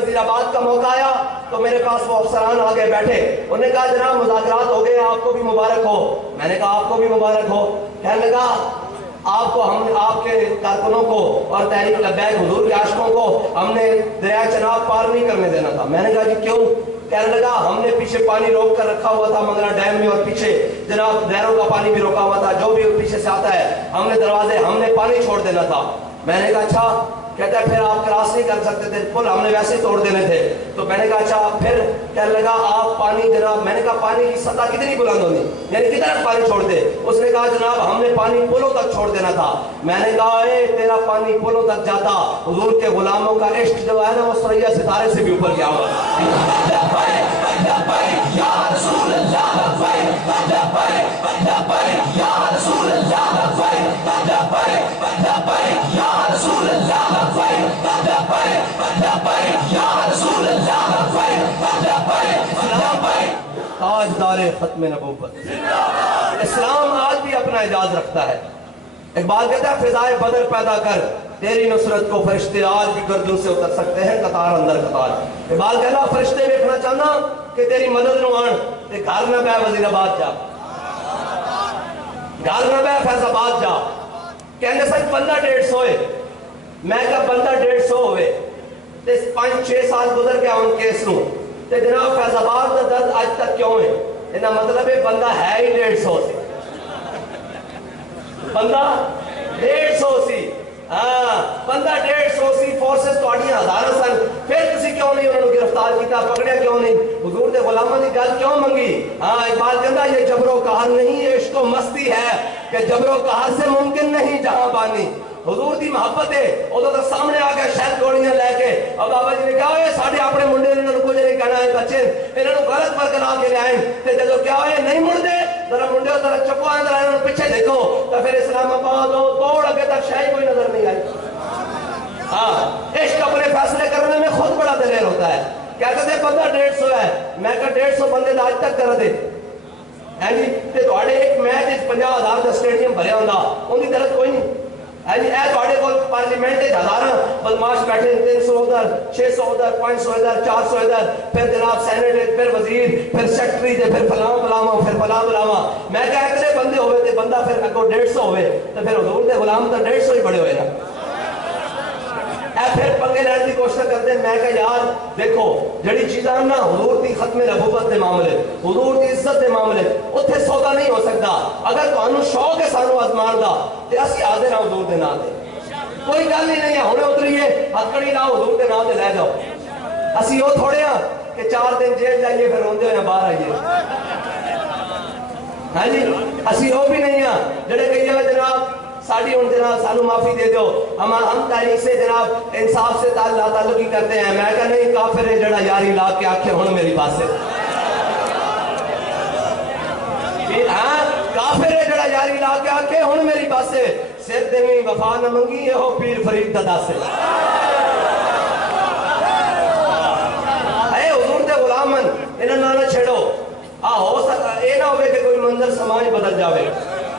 وزیر آباد کا موقع آیا تو میرے پاس وہ افسران آ گئے بیٹھے. انہوں نے کہا جناب مذاکرات ہو گئے, آپ کو بھی مبارک ہو. میں نے کہا آپ کو بھی مبارک ہو. کہنے لگا آپ کو ہم آپ کے کارکنوں کو اور تحریک لبیک حضور کے عاشقوں کو ہم نے دریائے چناب پار نہیں کرنے دینا تھا. میں نے کہا جی کیوں؟ کہنے لگا ہم نے پیچھے پانی روک کر رکھا ہوا تھا منگلا ڈیم میں, اور پیچھے جناب نہروں کا پانی بھی روکا ہوا تھا, جو بھی پیچھے سے آتا ہے ہم نے دروازے ہم نے پانی چھوڑ دینا تھا. میں نے کہا اچھا. کہتا ہے پھر آپ کراس نہیں کر سکتے تھے, پل ہم نے ویسے ہی توڑ دینے تھے. تو میں نے کہا اچھا پھر کہنے لگا آپ پانی جناب, میں نے کہا پانی کی سطح کتنی بلند ہونی, یعنی کتنا پانی چھوڑ دے؟ اس نے کہا جناب ہم نے پانی پلوں تک چھوڑ دینا تھا. میں نے کہا اے تیرا پانی پلوں تک جاتا, حضور کے غلاموں کا عشق جو ہے نا وہ ثریا ستارے سے بھی اوپر گیا ہوا. تاجدار ختم نبوت اسلام آج بھی اپنا اعجاز رکھتا ہے. اقبال کہتا ہے فضائے بدر پیدا کر تیری نصرت کو فرشتے آج بھی گردوں سے اتر سکتے ہیں قطار اندر قطار. اقبال کہنا فرشتے دیکھنا چاہنا کہ تیری مدد نو آن تے گھر نہ بہ وزیر آباد جا, گھر نہ بہ فیض آباد جا. کہنے سچ بندہ 150 ہوئے, میں کہا بندہ 150 ہوئے تے 5-6 سال گزر گیا ان کیس نو تے جناب فیض آباد کا درد آج تک کیوں ہے؟ انہا مطلب ہے بندہ ہے ہی 150 سے, بندہ 150 سی. ہاں بندہ 150 سی, فورسز تو آڑیاں ہزارہ سن, پھر کسی کیوں نہیں انہوں نے گرفتار کیتا, پکڑیا کیوں نہیں, حضور دے غلامہ دی گل کیوں منگی؟ ہاں اقبال کہتا یہ جبر و قہر نہیں, یہ عشق و مستی ہے کہ جبر و قہر سے ممکن نہیں جہاں بانی. حضور دی محبت ہے. ادھر تک سامنے آ گیا شہد گوڑیاں لے کے, اور بابا جی نے کہا اے ساڑھے اپنے منڈے نے انہوں نے کچھ نہیں کہنا ہے بچے, انہوں نے غلط پر کلا کے لے آئیں تے جدو کیا ہوئے نہیں مڑ دے ذرا منڈے ذرا چپو آئیں ذرا انہوں نے پیچھے دیکھو تو پھر اسلام آباد ہو توڑ اگے تک شاہی کوئی نظر نہیں آئی. ہاں عشق اپنے فیصلے کرنے میں خود بڑا دلیر ہوتا ہے. کہتے تھے بندہ 150 ہے, میں کہا 150 بندے دا آج تک کر دے ہے جی, تے تھوڑے ایک میچ 50,000 کا سٹیڈیم بھریا ہوندا ان کی طرف کوئی نہیں ہے جی. اے تھوڑے کول پارلیمنٹ ہزاراں بدماش بیٹھے, 300 ادھر 600 ادھر 500 ادھر 400 ادھر, پھر جناب سینیٹ, پھر وزیر, پھر سیکٹری, پھر فلاں بلاواں, پھر فلاں بلاواں. میں کہا اتنے بندے ہوئے تے بندہ پھر اگوں 150 ہوئے تو پھر حضور دے غلام تو 150 ہی بڑے ہوئے نا. اے پھر پنگے لینے کی کوشش کرتے ہیں. میں کہا یار دیکھو جڑی چیزاں نا حضور دی ختم نبوت دے معاملے, حضور دی عزت دے معاملے اتھے سودا نہیں ہو سکتا. اگر تانوں شوق ہے سانو آزمان دا تے اسی حاضر ہاں حضور دے نام تے, کوئی گل ہی نہیں ہے. ہنے اتریے ہتکڑی لاؤ حضور دے نام تے لے جاؤ. اسی وہ تھوڑے ہاں کہ 4 دن جیل جائیے پھر روندے ہوئے باہر آئیے. ہاں جی اسی وہ بھی نہیں ہاں جڑے کہیے جناب ساڑھی ان جناب سانو معافی دے دو, ہم تاریخ سے جناب انصاف سے تعلقی کرتے ہیں. میں کہا نہیں کافر ہے جڑا یاری لا کے آکھے ہون میری پاس سے, ہاں کافر ہے جڑا یاری لا کے آکھے ہون میری پاس سے, سر دیویں وفا نہ منگی یہ ہو پیر فرید دا سے. اے حضور دے غلامن انہاں نہ چھڑو. ہو سکتا اے نہ ہوئے کہ کوئی منظر سماج بدل جاوے.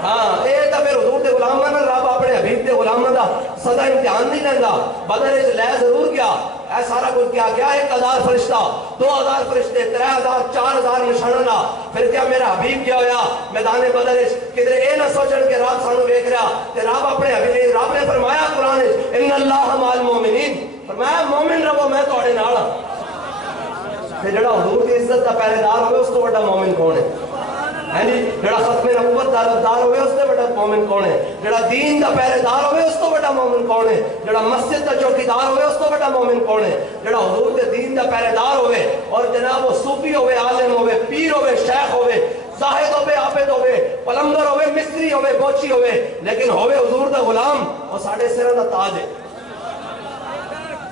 ہاں اے تا پھر حضور دے غلامن رب اپنے حبیب دے غلامن دا صدا امتحان نہیں لیندا. بدر وچ لے ضرور گیا, اے سارا کچھ کیا گیا 1000 فرشتہ 2000 فرشتے 3000 4000 نشانہ. پھر کیا میرا حبیب کیا ہویا میدان بدر وچ کدھر اے نہ سوچن کہ رب سانو ویکھ رہا تے رب اپنے حبیب, رب نے فرمایا قرآن وچ ان اللہ مع المؤمنین, فرمایا مومن رہو میں تہاڈے نال ہاں. تے جڑا حضور دی عزت دا پہرے دار ہوئے اس تو بڑا مومن کون ہے؟ جڑا ختم نبوت دار ہوئے اس سے بڑا مومن کون ہے؟ جڑا دین دا پہرے دار ہوئے اس تو بڑا مومن کون ہے؟ جڑا مسجد دا چوکیدار ہوئے اس تو بڑا مومن کون ہے؟ جڑا حضور دے دین دا پہرے دار ہوئے اور جناب وہ صوفی ہوئے, عالم ہوئے, پیر ہوئے, شیخ ہوئے, زاہد ہوئے, عابد ہوئے, پلمبر ہوئے, مستری ہوئے, بوچی ہوئے, لیکن ہوئے حضور دا غلام, وہ ساڑھے سرہ دا تاج ہے.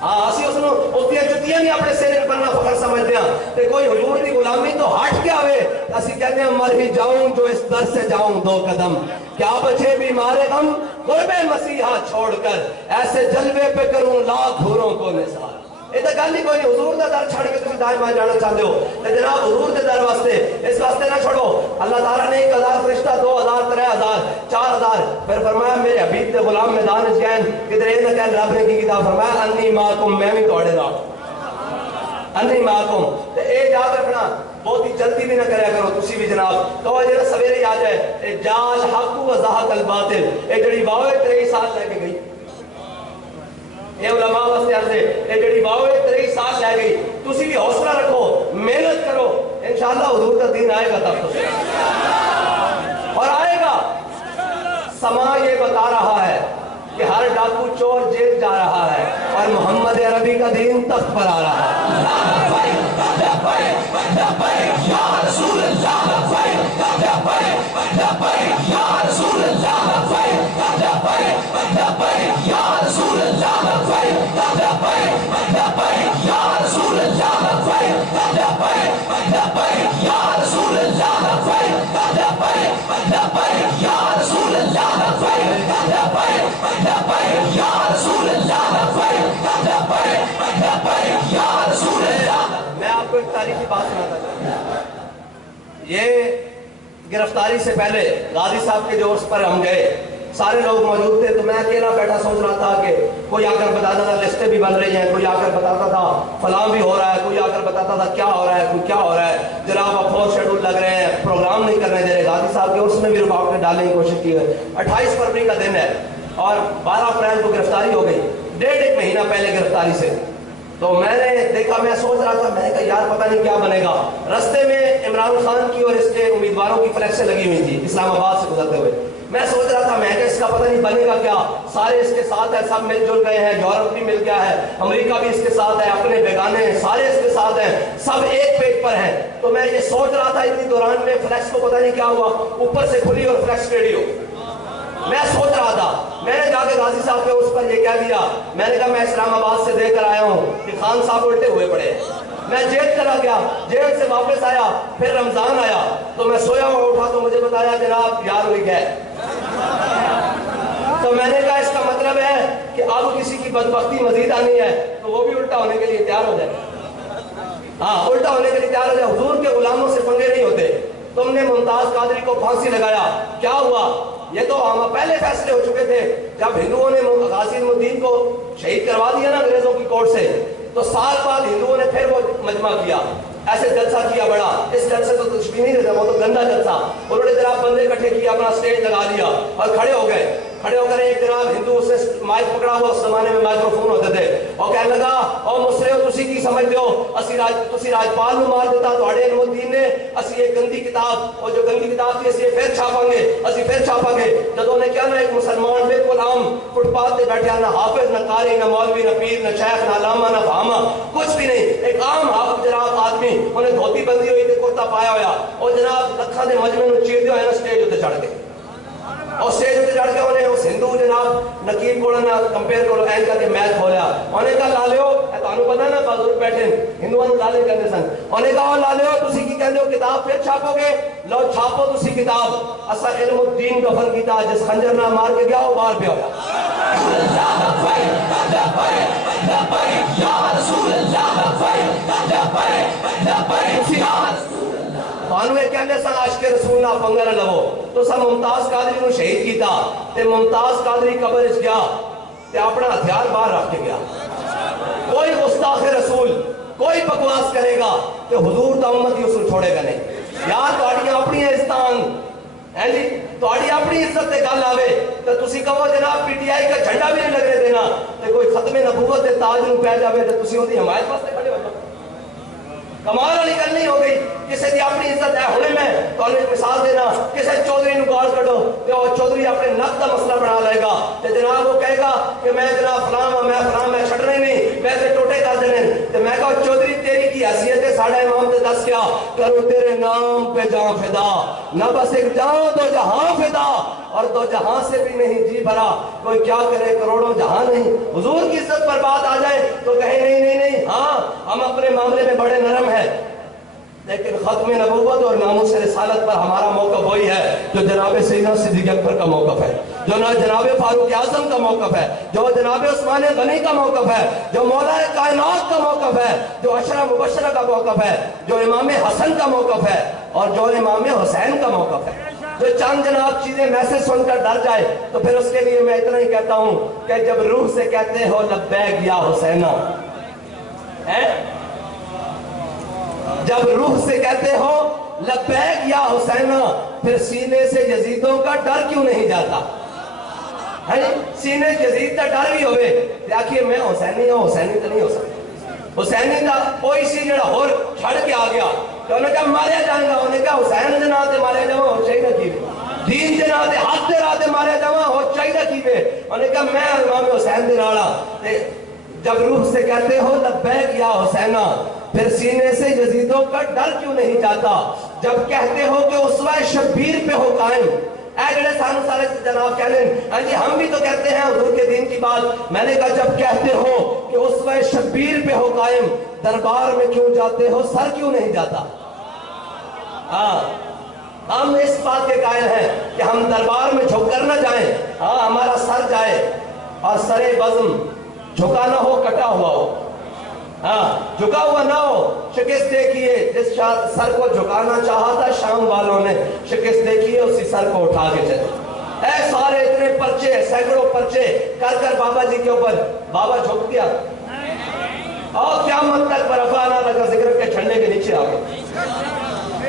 اسی اس نے اتیاں جتیاں نہیں اپنے سینے پرنا فخر سمجھتے ہیں کہ کوئی حضور دی غلامی تو ہٹ کیا ہوئے. اسی کہتے ہیں مر ہی جاؤں جو اس در سے جاؤں 2 قدم, کیا بچے بیمار غم قرب مسیحا چھوڑ کر, ایسے جلوے پہ کروں لاکھ حوروں کو نثار. یہ تو گل ہی کوئی نہیں. حضور دا در چھڑ کے تم دائما جانا چاہتے ہو تو جناب حضور دے در واسطے اس واسطے نہ چھوڑو. اللہ تعالیٰ نے 1000 فرشتہ 2000 3000 4000 پھر فرمایا میرے حبیب دے غلام میدان وچ گئے, کدھر یہ نہ کہن رب نے کی کتاب فرمایا انی معکم, میں بھی تواڈے نال. अन्नी माकुम ते ए याद रखना बहुत ही जल्दी भी ना करया करो तुसी भी जनाब तो जरा सवेरे याद है ए जाल हक व ज़हक़ल बातिल ए जड़ी वाओ 23 साल लेके गई ये उलमा वास्ते अर्ज़ है ए जड़ी वाओ 23 साल ले गई तुसी भी हौसला रखो मेहनत करो इंशाअल्लाह हुजूर का दिन आएगा तब तो और आएगा समा ये बता रहा है कि हर डाकू चोर जेल जा रहा है और मोहम्मद अरबी का दीन तख्त पर आ रहा है मैं आपको एक तारीखी बात सुनाता हूँ। ये गिरफ्तारी से पहले गाजी साहब के जोश पर हम गए सारे लोग मौजूद थे तो मैं अकेला बैठा सोच रहा था कि कोई आकर बताता था लिस्टें भी बन रही हैं कोई आकर बताता था फलां भी हो रहा है कोई आकर बताता था क्या हो रहा है कोई क्या हो रहा है जनाब अब फोर्थ शेड्यूल लग रहे हैं प्रोग्राम नहीं करने दे रहे गाजी साहब के उसमें भी रुकावटें डालने की कोशिश की है 28 फरवरी का दिन है और 12 अप्रैल को गिरफ्तारी हो गई 1.5 महीना पहले गिरफ्तारी से तो मैंने देखा मैं सोच रहा था मैंने कहा यार पता नहीं क्या बनेगा रास्ते में इमरान खान की और इसके उम्मीदवारों की फ्लैक्सें लगी हुई थी इस्लामाबाद से गुजरते हुए मैं सोच रहा था मैं इसका पता नहीं बनेगा क्या सारे इसके साथ है सब मिलजुल गए हैं यूरोप भी मिल गया है अमेरिका भी इसके साथ है अपने बेगाने हैं सारे इसके साथ हैं सब एक पेज पर हैं तो मैं ये सोच रहा था इतनी दौरान में फ्लैक्स को पता नहीं क्या हुआ ऊपर से खुली और फ्लैक्स रेडियो मैं सोच रहा था मैंने जाके गाजी साहब के उस पर ये कह दिया मैंने कहा मैं इस्लामाबाद से देकर आया हूँ कि खान साहब उल्टे हुए पड़े मैं जेल चला गया जेल से वापस आया फिर रमजान आया तो मैं सोया हुआ उठा तो मुझे बताया जनाब यार हुई गए तो मैंने कहा इसका मतलब है कि अब किसी की बदबख्ती मजीद आनी है तो वो भी उल्टा होने के लिए तैयार हो जाए हाँ उल्टा होने के लिए तैयार हो जाए हुजूर के गुलामों से पंगे नहीं होते तुमने मुमताज कादरी को फांसी लगाया क्या हुआ ये तो हम पहले फैसले हो चुके थे जब हिंदुओं ने गाजी-उद-दीन को शहीद करवा दिया ना अंग्रेजों की कोर्ट से तो साल बाद हिंदुओं ने फिर वो मजमा किया ऐसे जलसा किया बड़ा इस जलसे तो कुछ भी नहीं रहता वो तो गंदा जलसा उन्होंने जनाब बंदे इकट्ठे किया अपना स्टेज लगा लिया और खड़े होकर एक जनाब हिंदू उसने माइक पकड़ा हुआ उस जमाने में माइक्रोफोन होते थे और कहने लगा और मुसले तुसी की समझते हो तुसी राजपाल ਨੂੰ मार देता ਤੁਹਾਡੇ ਇਲਮੁद्दीन ने ਅਸੀਂ ਇਹ गंदी किताब और जो गंदी किताब थी ਅਸੀਂ फिर छापांगे ਜਦੋਂ ਉਹਨੇ ਕਿਹਾ ਨਾ ਇੱਕ ਮੁਸਲਮਾਨ ਬਿਲਕੁਲ ਆਮ फुटपाथ पे बैठा ना हाफिज ना कारी ना मौलवी ना पीर ना शेख ना अल्लामा ना फामा कुछ भी नहीं एक आम हाफिज जनाब आदमी उन्हें धोती बंदी हुई ते कुर्ता पाया होया और जनाब लखा दे मजमे ਨੂੰ चीरदे होए ना स्टेज उत्ते चढ़ गए और स्टेज उत्ते चढ़ के उन्हें उस हिंदू जनाब नकीब को ना कंपेयर करो ऐन करके मैच खोलिया उन्हें कहा ला लियो ਤੁਹਾਨੂੰ पता ना बाजुर्ग बैठे हिंदुओं ਨੂੰ लाले करते सन उन्हें कहा ला लियो तुसी की कहंदे हो किताब फिर छापोगे लो छापो तुसी किताब असा इल्मुद्दीन दफन कीता जिस खंजर ना मार के गया वो बाहर पे होया कहते सन आशिक रसूल ना पंगा ना लवो तो सब मुमताज कादरी को शहीद किया ते मुमताज कादरी कब्र च गया ते अपना हथियार बाहर रख के गया कोई गुस्ताख रसूल कोई बकवास करेगा कि हुजूर दा उम्मत ही उसको छोड़ेगा नहीं यार तुहाडियां अपनी इज्जतां है जी तुहाडी अपनी इज्जत ते गल आवे तो तुसी कहो जनाब पीटीआई का झंडा भी नहीं लगने देना ते कोई खत्मे नबूवत दे ताज नूं पै जावे ते तुसी ओदी हिमायत वास्ते खड़े हो जाओ कमाल वाली गल नहीं हो गई किसी की अपनी इज्जत है हुणे मैं तुहानू एक मिसाल देना किसी चौधरी नूं गाल कढो ते ओ चौधरी अपने नक दा मसला बना लेगा ते जनाब वो कहेगा कि मैं जनाब फलां मैं छड़ना ही नहीं मैं ते टोटे कर देने ते मैं कहा चौधरी तेरी की हैसियत है साडा इमाम ते दस क्या करूं तेरे नाम पे जान फिदा ना बस एक जान दो जहां फिदा और दो जहां से भी नहीं जी भरा कोई क्या करे करोड़ों जहां नहीं हुजूर की इज्जत पर बात आ जाए तो कहे नहीं हाँ हम अपने मामले में बड़े नरम है लेकिन खत्म नबूवत और नामूस रिसालत पर हमारा मौक़िफ़ वही है जो जनाब सैयदना सिद्दीक़ अकबर का मौक़िफ़ है जो जनाब फारूक आज़म का मौक़िफ़ है जो जनाब उस्मान गनी का मौक़िफ़ है जो मौला कायनात का मौक़िफ़ है जो अशरा मुबशरा का मौक़िफ़ है जो इमाम हसन का मौक़िफ़ है और जो इमाम हुसैन का मौक़िफ़ है जो चंद जनाब चीजें मैसेज सुनकर डर जाए तो फिर उसके लिए मैं इतना ही कहता हूं कि जब रूह से कहते हो लब्बैक या हुसैना है जब रूह से कहते हो लब्बैक या हुसैना, फिर सीने से यजीदों का डर क्यों नहीं जाता है? सीने यजीद का डर भी होवे ते आखिए मैं हुसैनी हूं, हुसैनी तो नहीं हो सकता। हुसैनी का कोई सी जड़ा होर छड़ के आ गया तो उन्हें कहा मारे जाएगा, उन्हें कहा हुसैन के नाम से मारे जावा हो चाहिए की दीन के नाम से हक के राह से मारे जावा हो चाहिए की उन्हें कहा मैं इमाम हुसैन के नाल ते जब रूह से कहते हो लब्बैक या हुसैना, फिर सीने से यजीदों का डर क्यों नहीं जाता? जब कहते हो कि उसवा शब्बीर पे हो कायम, जड़े सानू सारे जनाब कह लें हाँ जी हम भी तो कहते हैं हुजूर के दीन की बात। मैंने कहा जब कहते हो कि उसवा शब्बीर पे हो कायम, दरबार में क्यों जाते हो, सर क्यों नहीं जाता? हाँ हम इस बात के कायल हैं कि हम दरबार में झुक कर ना जाएं, हाँ हमारा सर जाए और सरे बज़्म झुका ना हो, कटा हुआ हो, हाँ झुका हुआ ना हो। शिकस्त देखिए जिस सर को झुकाना चाहा था शाम वालों ने, शिकस्त देखिए उसी सर को उठा के चले। ऐ सारे इतने पर्चे, सैकड़ों पर्चे कर कर बाबा जी के ऊपर, बाबा झुक गया और क्या मतलब बरफाना लगा जिक्र के झंडे के नीचे आ गए।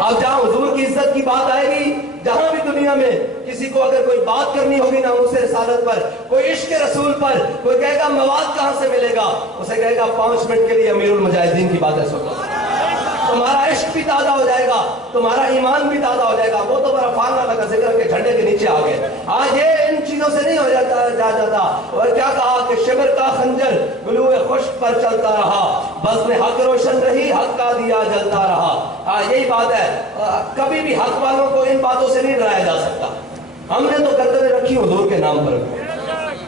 अब जहां हुजूर की इज्जत की बात आएगी, जहां भी दुनिया में किसी को अगर कोई बात करनी होगी ना उसे रिसालत पर, कोई इश्क रसूल पर, कोई कहेगा मवाद कहां से मिलेगा, उसे कहेगा 5 मिनट के लिए अमीरुल मुजाहिदीन की बात है सुनो। तुम्हारा इश्क भी ताजा हो जाएगा, तुम्हारा ईमान भी ताजा हो जाएगा। वो तो बरफाना लगा जिक्र के झंडे के नीचे आ गए। आज ये इन चीजों से नहीं हो जाता। और क्या कहा कि शिबर का खंजर गुलूए खुश्क पर चलता रहा, बस में हक रोशन रही, हक का दिया जलता रहा। यही बात है, कभी भी हक वालों को इन बातों से नहीं डराया जा सकता। हमने तो गर्दनें रखी हुजूर के नाम पर,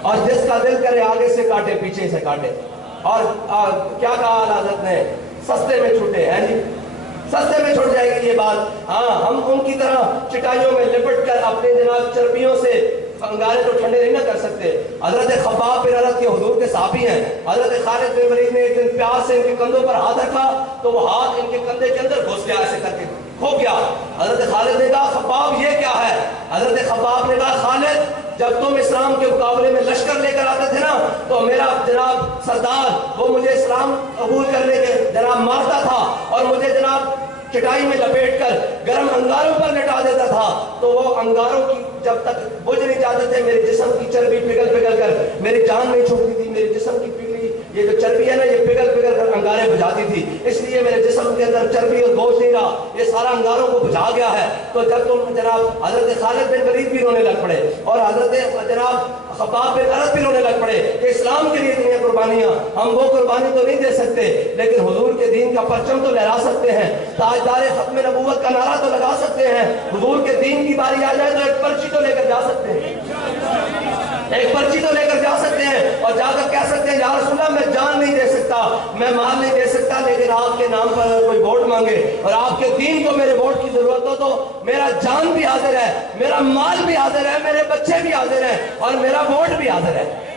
और जिसका दिल करे आगे से काटे पीछे से काटे। और क्या कहा हज़रत ने, सस्ते में छूटे हैं जी, सस्ते में छूट जाएगी ये बात। हाँ हम उनकी तरह चिटाइयों में लिपट कर अपने जनाब चर्बियों से अंगारे तो ठंडे नहीं ना कर सकते। हजरत खब्बाब बिन अरत के हुजूर के साहबी हैं। हजरत खालिद बिन वलीद ने एक दिन प्यार से इनके कंधों पर हाथ रखा तो वो हाथ इनके कंधे के अंदर घुस गया, ऐसे करके खो गया। हजरत खालिद ने कहा खब्बाब ये क्या है? हजरत खब्बाब ने कहा खालिद जब तुम इस्लाम के मुकाबले में लश्कर लेकर आते थे ना तो मेरा जनाब सरदार वो मुझे इस्लाम कबूल करने के जनाब मारता था और मुझे जनाब चटाई में लपेट कर गर्म अंगारों पर लेटा देता था, तो वो अंगारों की जब तक बुझ नहीं जाते थे मेरे जिस्म की चर्बी पिघल पिघल कर मेरी जान नहीं छूटती थी। मेरे जिस्म की पिघली ये जो चर्बी है ना ये पिघल पिघल कर अंगारे बुझाती थी, इसलिए मेरे जिस्म के अंदर चर्बी और बोझ नहीं रहा, ये सारा अंगारों को बुझा गया है। तो जब तुम जनाब हजरत खालिद बिन वलीद भी रोने लग पड़े और हजरत जनाब खब्बाब बिन अरत भी रोने लग पड़े कि इस्लाम के लिए इतनी कुर्बानियां, हम वो कुर्बानी तो नहीं दे सकते लेकिन हुजूर के दीन का परचम तो लहरा सकते हैं, ताजदार खत्म नबूवत का नारा तो लगा सकते हैं। हुजूर के दीन की बारी आ जाए तो एक पर्ची तो लेकर जा सकते हैं, एक पर्ची तो लेकर जा सकते हैं और जाकर कह सकते हैं या रसूलल्लाह मैं जान नहीं दे सकता, मैं माल नहीं दे सकता, लेकिन आपके नाम पर अगर कोई वोट मांगे और आपके दीन को मेरे वोट की जरूरत हो तो मेरा जान भी हाजिर है, मेरा माल भी हाजिर है, मेरे बच्चे भी हाजिर हैं और मेरा वोट भी हाजिर है।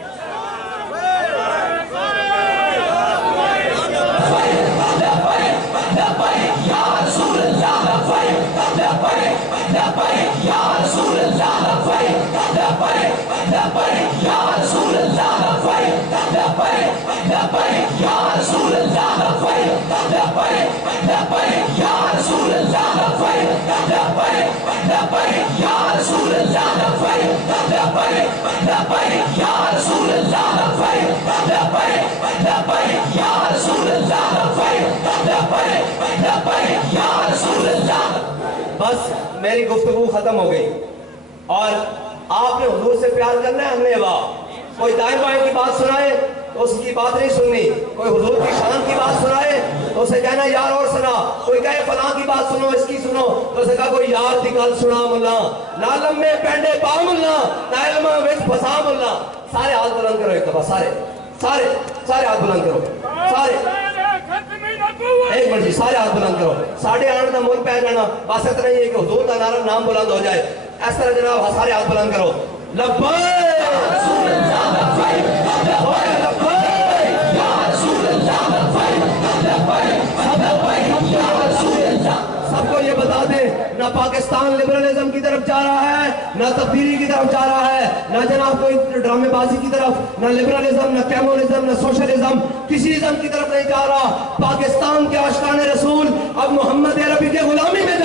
बस मेरी गुफ्तगू खत्म हो गई और आपने हुजूर से प्यार करना है, हमने वाह। कोई दाएं बाएं की बात सुनाए तो उसकी बात नहीं सुननी, कोई हुजूर की शान की बात सुनाए तो उसे कहना यार और सुना, कोई कहे फलां की बात सुनो इसकी सुनो तो उसे कहा कोई यार की गल सुना मुल्ला, ना लम्बे पेंडे पा मुल्ला, ना इल्म विच फसा मुल्ला। सारे हाथ बुलंद करो एक दफा, सारे सारे सारे हाथ बुलंद करो, सारे एक मिनट जी, सारे हाथ बुलंद करो। साढ़े आठ का मुल पै जाना, बस इतना ही है कि हुजूर का नारा नाम बुलंद हो जाए। इस तरह जनाब सारे हाथ बुलंद करो। सबको ये बता दे ना पाकिस्तान लिबरलिज्म की तरफ जा रहा है, ना तब्दीली की तरफ जा रहा है, ना जनाब कोई ड्रामेबाजी की तरफ, ना लिबरलिज्म, ना कम्युनिज्म, ना सोशलिज्म, किसी इज्म की तरफ नहीं जा रहा। पाकिस्तान के आशिकाने रसूल اب محمد عربی کے غلامی میں